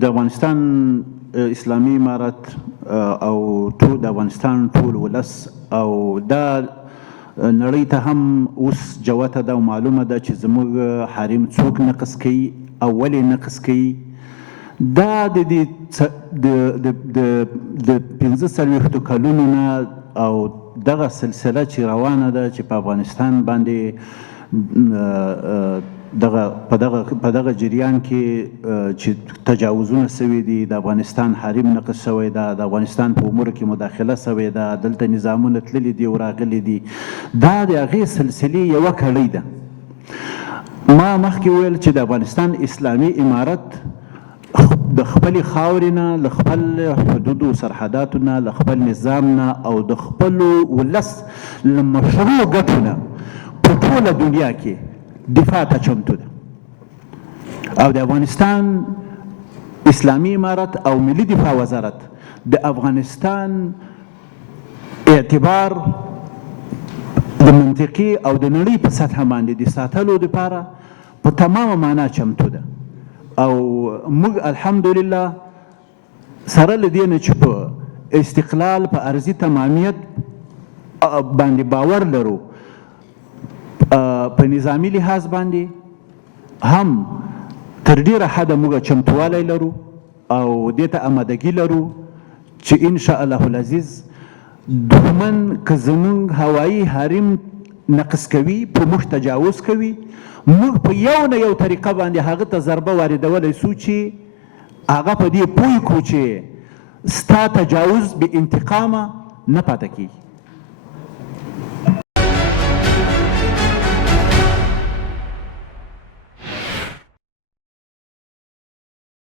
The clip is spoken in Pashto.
د افغانستان اسلامي امارت او د افغانستان ټول ولس او دا نړۍ ته هم اوس جوته ده او معلومه ده چې زموږ حریم څوک نقض کوي او ولې نقض کوي. دا د 45 کلونو نه او دغه سلسله چې روانه ده چې په افغانستان باندې په دغه جریان کې چې تجاوزونه سوي دي، د افغانستان حریم نقض شوی ده، د افغانستان په امورو کې مداخله سوې ده، دلته نظامونه تللي دي او راغلي دي، دا د هغې سلسلې یوه کړۍ ده. ما مخکې ویل چې د افغانستان اسلامي امارت د خپلې خاورې نه، له خپل حدودو سرحداتو نه، له خپل نظام نه او د خپلو ولس له مشروع ګټو نه په ټوله دنیا کې دفاع ته چمتو ده. او د افغانستان اسلامي امارت او ملي دفاع وزارت د افغانستان اعتبار د منطقي او د نړۍ په سطح باندې د ساتلو لپاره په تمامه معنا چمتو ده. او موږ الحمدلله سره له دې نه چې په استقلال، په ارضي تمامیت باندې باور لرو، په نظامی لحاظ باندې هم تر ډیره حده موږ چمتوالی لرو او دې ته آمادګي لرو چې ان شاء الله العزیز دښمن که زموږ هوایي حریم نقض کوي، په موږ تجاوز کوي، موږ په یو نه یو طریقه باندې هغه ته ضربه واردولی سو چې هغه په دې پوه کړو چې ستا تجاوز بې انتقامه نه پاته کیږي.